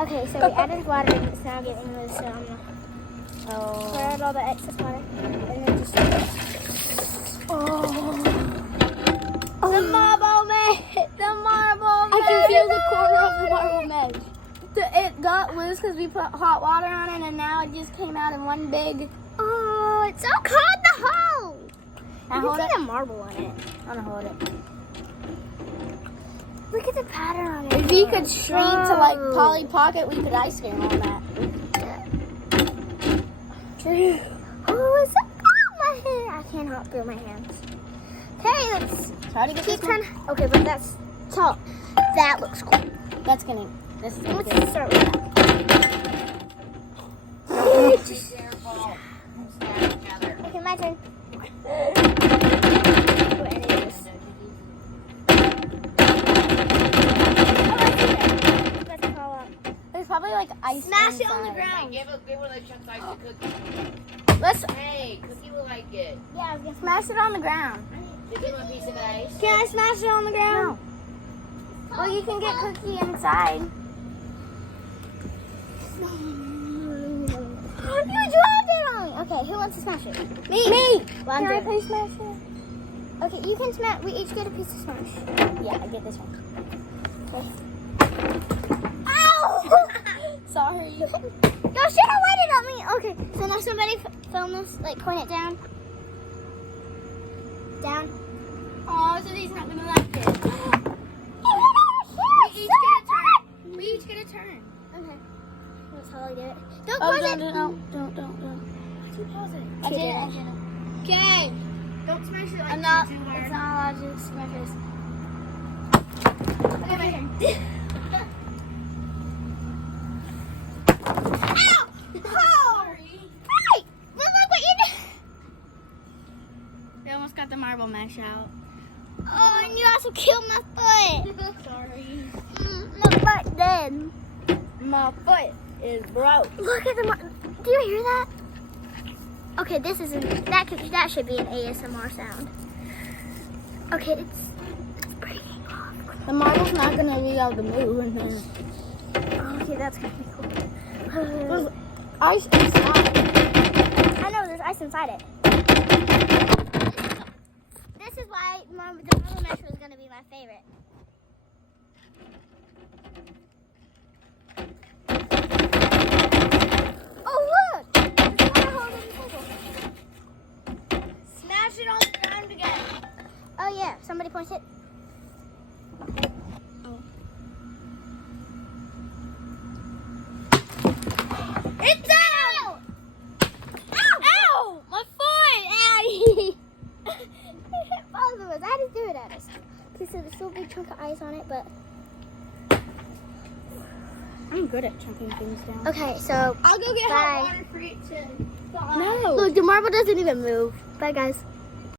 Okay, so we added water and it's now getting this, pour out all the excess water. And then just... The marble mesh! The marble mesh! I can feel the corner of the marble mesh. It got loose because we put hot water on it, and now it just came out in one big... Oh, it's so cold in the hole! Now You hold can it. see the marble on it. I'm gonna hold it. Look at the pattern on it. If we could shrink to like Polly Pocket, we could ice cream on that. Oh, is that my hair? I cannot feel my hands. Okay, let's Try to get keep this one. trying. Okay, but that's tall. That looks cool. That's gonna. This is gonna Let's be. start with that. Be careful. Stand together. Okay, my turn. Oh, and it is. Oh, I see it. Let's fall up. There's probably like ice. Smash it on the inside. ground. Give her the chunk size of cookie. Let's Hey, Cookie will like it. Yeah, I was gonna smash it on the ground. Did you want a piece of ice? Can I smash it on the ground? No. Well, you can get Cookie inside. You dropped it on me. Okay, who wants to smash it? Me. Well, I'm Can I doing please smash it? it. Okay, you can smash. We each get a piece of smash. Yeah, I get this one. Ow! Sorry. You should have waited on me. Okay, so now somebody film this. Like, point it down. Down. Oh, so he's not gonna like it. We each get a turn. Okay. That's how I do it. Don't Oh, pause it. don't. Keep pausing. I didn't. Okay. Don't smash it like I'm not. too hard. It's not allowed to smash this. Okay, my turn. Ow! Oh! Hey! Look what you did. They almost got the marble mesh out. Oh, and you also killed my foot. Sorry. My foot dead. My foot is broke. Look at the. Do you hear that? Okay, this isn't. That should be an ASMR sound. Okay, it's breaking off. The marble's not gonna be able to move. And then Okay, that's gonna be cool. there's ice inside. I know there's ice inside it. This is why the marble mesh was gonna be my favorite. Oh look! There's water hole in the table. Smash it on the ground again. Oh yeah, somebody points it. It's out! Ow! My foot! Ow! Both of us. I just do it at us. Okay, so there's still a big chunk of ice on it, but I'm good at chunking things down. okay. So I'll go get Bye. hot water for you to thaw. No. look, the marble doesn't even move. Bye, guys.